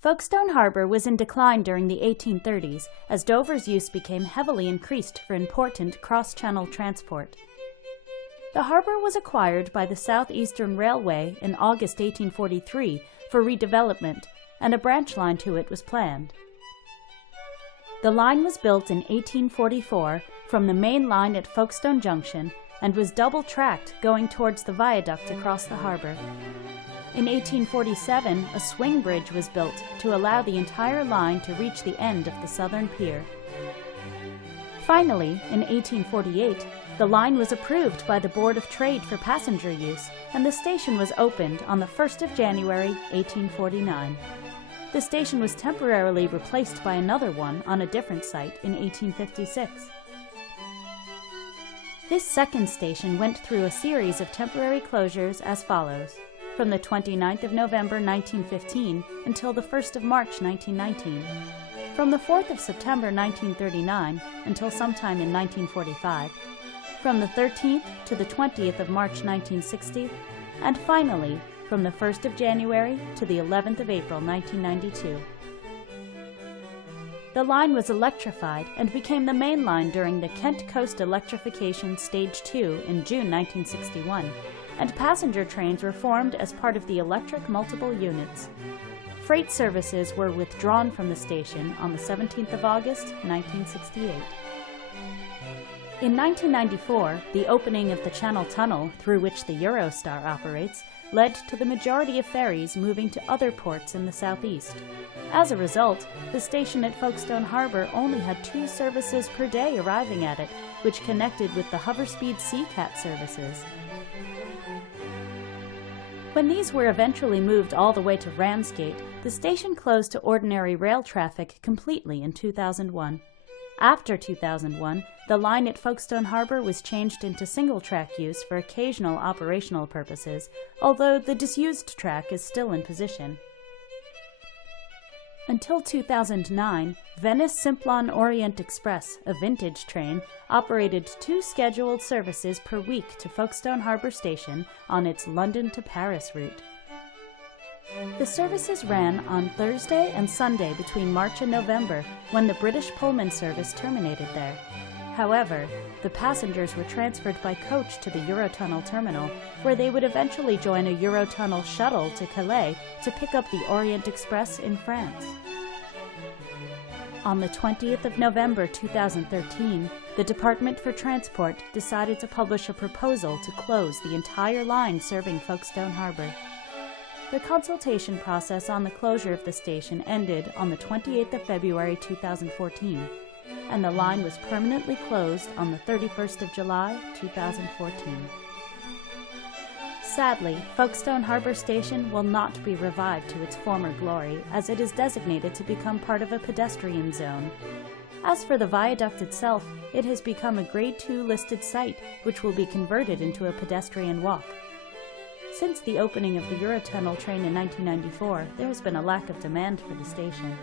Folkestone Harbour was in decline during the 1830s as Dover's use became heavily increased for important cross-channel transport. The harbour was acquired by the South Eastern Railway in August 1843 for redevelopment, and a branch line to it was planned. The line was built in 1844 from the main line at Folkestone Junction and was double-tracked going towards the viaduct across the harbour. In 1847, a swing bridge was built to allow the entire line to reach the end of the southern pier. Finally, in 1848, the line was approved by the Board of Trade for passenger use, and the station was opened on the 1st of January, 1849. The station was temporarily replaced by another one on a different site in 1856. This second station went through a series of temporary closures as follows: from the 29th of November 1915 until the 1st of March 1919, from the 4th of September 1939 until sometime in 1945, from the 13th to the 20th of March 1960, and finally from the 1st of January to the 11th of April 1992. The line was electrified and became the main line during the Kent Coast Electrification Stage 2 in June 1961, and passenger trains were formed as part of the electric multiple units. Freight services were withdrawn from the station on the 17th of August, 1968. In 1994, the opening of the Channel Tunnel, through which the Eurostar operates, led to the majority of ferries moving to other ports in the southeast. As a result, the station at Folkestone Harbour only had 2 services per day arriving at it, which connected with the Hoverspeed Seacat services. When these were eventually moved all the way to Ramsgate, the station closed to ordinary rail traffic completely in 2001. After 2001, the line at Folkestone Harbour was changed into single-track use for occasional operational purposes, although the disused track is still in position. Until 2009, Venice Simplon Orient Express, a vintage train, operated 2 scheduled services per week to Folkestone Harbour Station on its London to Paris route. The services ran on Thursday and Sunday between March and November, when the British Pullman service terminated there. However, the passengers were transferred by coach to the Eurotunnel terminal, where they would eventually join a Eurotunnel shuttle to Calais to pick up the Orient Express in France. On the 20th of November 2013, the Department for Transport decided to publish a proposal to close the entire line serving Folkestone Harbour. The consultation process on the closure of the station ended on the 28th of February 2014, and the line was permanently closed on the 31st of July 2014. Sadly, Folkestone Harbour Station will not be revived to its former glory, as it is designated to become part of a pedestrian zone. As for the viaduct itself, it has become a Grade 2 listed site, which will be converted into a pedestrian walk. Since the opening of the Eurotunnel train in 1994, there has been a lack of demand for the station.